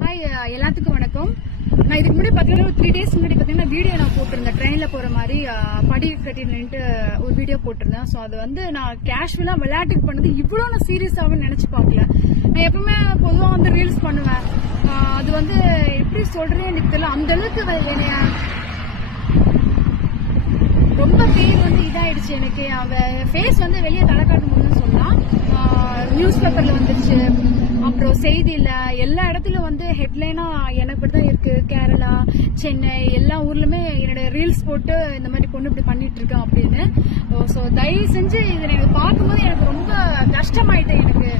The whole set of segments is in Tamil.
ஹாய் எல்லாத்துக்கும் வணக்கம். நான் இதுக்கு முன்னாடி பார்த்தீங்கன்னா 3 days முன்னாடி பார்த்தீங்கன்னா வீடியோ நான் போட்டிருந்தேன். ட்ரெயினில் போகிற மாதிரி படி கட்டிட்டு ஒரு வீடியோ போட்டிருந்தேன். ஸோ அது வந்து நான் கேஷுவலாக விளையாட்டுக்கு பண்ணது இவ்வளோ நான் சீரியஸாகவும் நினச்சி பார்க்கல. நான் எப்பவுமே பொதுவாக வந்து ரீல்ஸ் பண்ணுவேன். அது வந்து எப்படி சொல்கிறேன்னு எனக்கு தெரியல. அந்தளவுக்கு என்னைய ரொம்ப பேர் வந்து இதாயிடுச்சு. எனக்கு அவன் ஃபேஸ் வந்து வெளியே தலை காட்டணும்னு சொல்லலாம். நியூஸ் பேப்பரில் வந்துருச்சு, அப்புறம் செய்தியில் எல்லா இடத்துலையும் வந்து ஹெட்லைனா எனக்கு தான் இருக்கு. கேரளா, சென்னை எல்லா ஊர்லயுமே என்னோட ரீல்ஸ் போட்டு இந்த மாதிரி பொண்ணு இப்படி பண்ணிட்டு இருக்கேன் அப்படின்னு. ஸோ தயவு செஞ்சு இதை எனக்கு பார்க்கும்போது எனக்கு ரொம்ப கஷ்டமாயிட்டேன். எனக்கு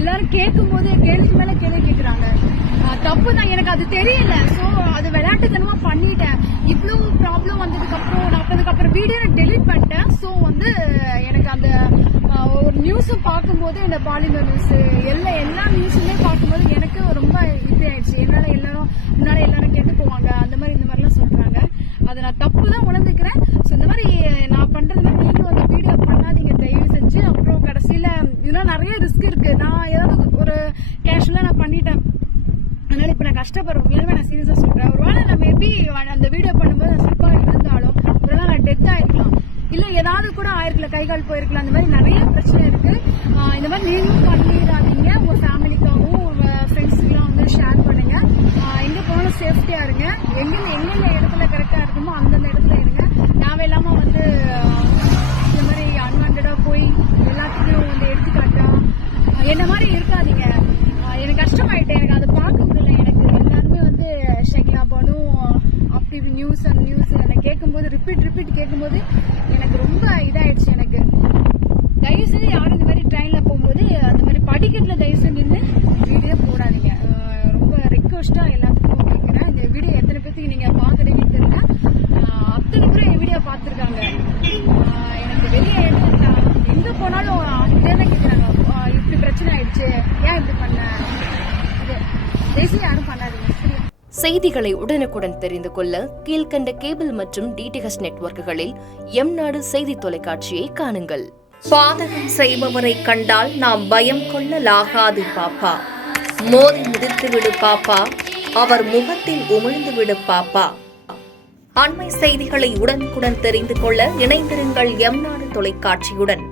எல்லாரும் கேட்கும் போது கேள்வி மேல கேள்வி கேட்குறாங்க. தப்பு தான், எனக்கு அது தெரியல. ஸோ அது விளையாட்டுத்தனமா பண்ணிட்டேன். இவ்வளோ ப்ராப்ளம் வந்ததுக்கு அப்புறம் நான் அதுக்கப்புறம் வீடியோ டெலிட் பண்ணிட்டேன். ஸோ வந்து எனக்கு அந்த ஒரு நியூஸும் பார்க்கும்போது இந்த பாலிமர் நியூஸ் எல்லா நியூஸுமே பார்க்கும்போது எனக்கு ரொம்ப இது ஆயிடுச்சு. முன்னாடி எல்லாரும் கேட்டு போவாங்க, அந்த மாதிரி இந்த மாதிரிலாம் சொல்றாங்க. அதை நான் தப்பு தான் உணர்ந்துக்கிறேன். ஸோ இந்த மாதிரி நான் பண்றது மாதிரி நீங்களும் அந்த வீடியோ பண்ணாதீங்க தயவு செஞ்சு. அப்புறம் கடைசியில இதெல்லாம் நிறைய ரிஸ்க் இருக்கு. நான் ஏதாவது ஒரு கேஷுவலா நான் பண்ணிட்டேன், அதனால இப்ப நான் கஷ்டப்படுறேன். உண்மையாலுமே நான் சீரியஸா சொல்றேன். ஒருவேளை நான் மேபி அந்த வீடியோ பண்ணும்போது நான் ஸ்லிப்பா இருந்தாலும் ஒருவேளை நான் டெத் ஆயிருக்கலாம், இல்ல ஏதாவது கூட ஆயிருக்கல, கை கால் போயிருக்கலாம். அந்த மாதிரி நிறைய பிரச்சனை இருக்கு. இந்த மாதிரி நீங்களும் பண்ணிடாதீங்க. உங்க ஃபேமிலிக்காகவும் உங்க ஃப்ரெண்ட்ஸுக்கெல்லாம் வந்து ஷேர் பண்ணுங்க. எங்க போனாலும் சேஃப்டியா இருங்க. எங்கெந்த இடத்துல கரெக்டா இருக்குமோ அந்தந்த இடத்துல இருங்க. தேவையில்லாம வந்து இந்த மாதிரி அன்வான்டா போய் எல்லாத்துக்கும் வந்து எடுத்துக்காட்டா என்ன மாதிரி இருக்காதீங்க. எனக்கு கஷ்டமாயிட்டேன். எனக்கு அதை பார்க்க முடியல. எனக்கு எல்லாருமே வந்து ஷெக்லா பானும் அப்படி நியூஸ் எனக்கு கேட்கும்போது ரிப்பீட் கேட்கும்போது எனக்கு ரொம்ப இதாயிடுச்சு. எனக்கு தயவு செஞ்சு யாரும் இந்த மாதிரி ட்ரெயின்ல போகும்போது அந்த மாதிரி படிக்கட்டுல தயவு செஞ்சு நின்று வீடியோ போடாதீங்க. ரொம்ப ரெக்வஸ்டா எல்லாத்துக்கும் கேட்கிறேன். இந்த வீடியோ எத்தனை பேருக்கு நீங்க பாக்குறீங்கன்னு தெரியல. அத்தனை பேரும் என் வீடியோ பார்த்துருக்காங்க. எனக்கு வெளியே எங்க போனாலும் தான் கேட்குறாங்க, இப்படி பிரச்சனை ஆயிடுச்சு, ஏன் இப்படி பண்ண. யாரும் பண்ணாதீங்க. செய்திகளை உடனுக்குடன் தெரிந்து கொள்ள கீழ்கண்ட கேபிள் மற்றும் டிடிஹெச் நெட்வொர்க்குகளில் எம்நாடு செய்தி தொலைக்காட்சியை காணுங்கள். பாதகம் செய்பவரை கண்டால் நாம் பயம் கொள்ளலாகாது பாப்பா. மோதி மிதித்து விடு பாப்பா, அவர் முகத்தில் உமிழ்ந்து விடு பாப்பா. அண்மை செய்திகளை உடனுக்குடன் தெரிந்து கொள்ள இணைந்திருங்கள் எம்நாடு தொலைக்காட்சியுடன்.